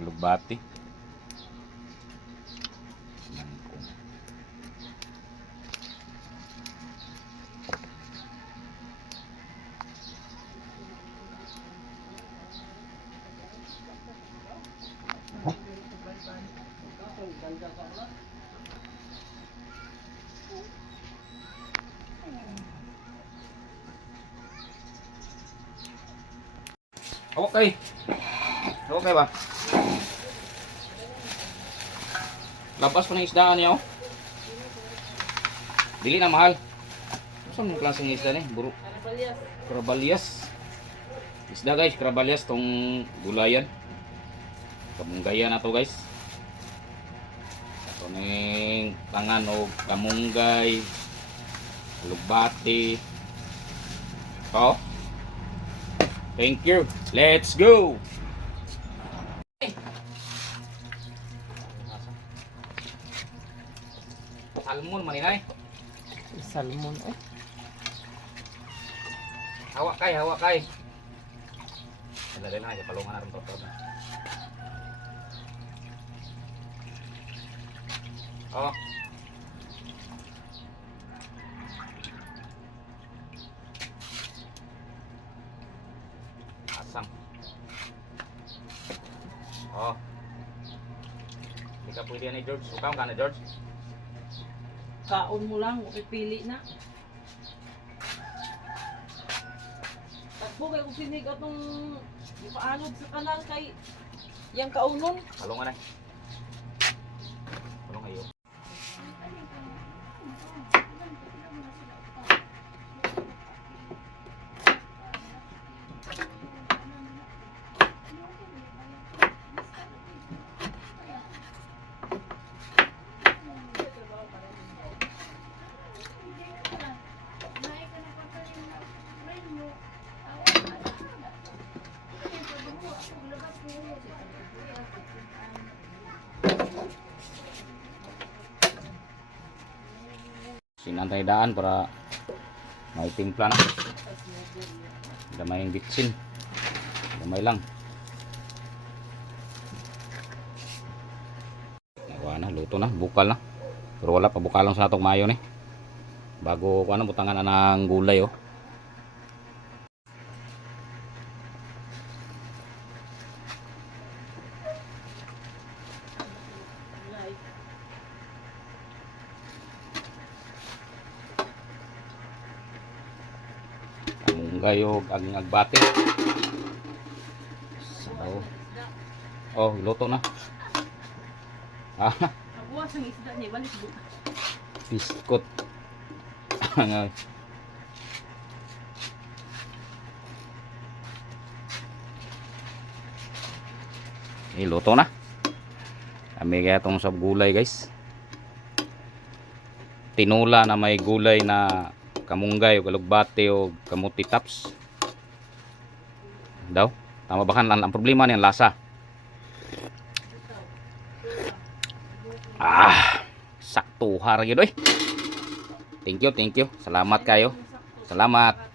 Kalugbati. Okay. Okay ba? Labas pa ng isdaan niya, oh. Dili na mahal. Saan mong klaseng isda ni? Buro. Karabalyas. Karabalyas. Isda guys, karabalyas tong gulayan. Kamunggaya na to guys. Ito ning tangan o kamunggay. Lugbati. Oh. Thank you. Let's go. Salmon maninay. Salmon eh. Hawak kay, hawak kay. Dali na, palungan na rin to. Oh. Asam. Oh. Hindi ka pwede ni George. Sukaw ka na George. Kaon mo lang, pipili na. Takbo kay kung sinig atong ipaanod sa kanal kay yang kaunon. Palungan na. Palungan kayo. Sinantay daan para may timpla na. Damay yung bitsin. Damay lang. Nawa na, luto na, bukal na. Pero wala pa bukalong sa natong mayo ni. Bago ko ano, butangan na ng gulay oh. Gayog ang agbate. So, oh, luto na. Ah, Abuwas ang isda niya, balik buka. biskot. Angay. Luto na. Kami kaya itong sab gulay guys. Tinula na may gulay na kamunggay o kalugbati o kamuti tops daw. Tama ba kan ang problema niyan lasa. Sakto har gyud oy. Thank you. Salamat kayo. Salamat.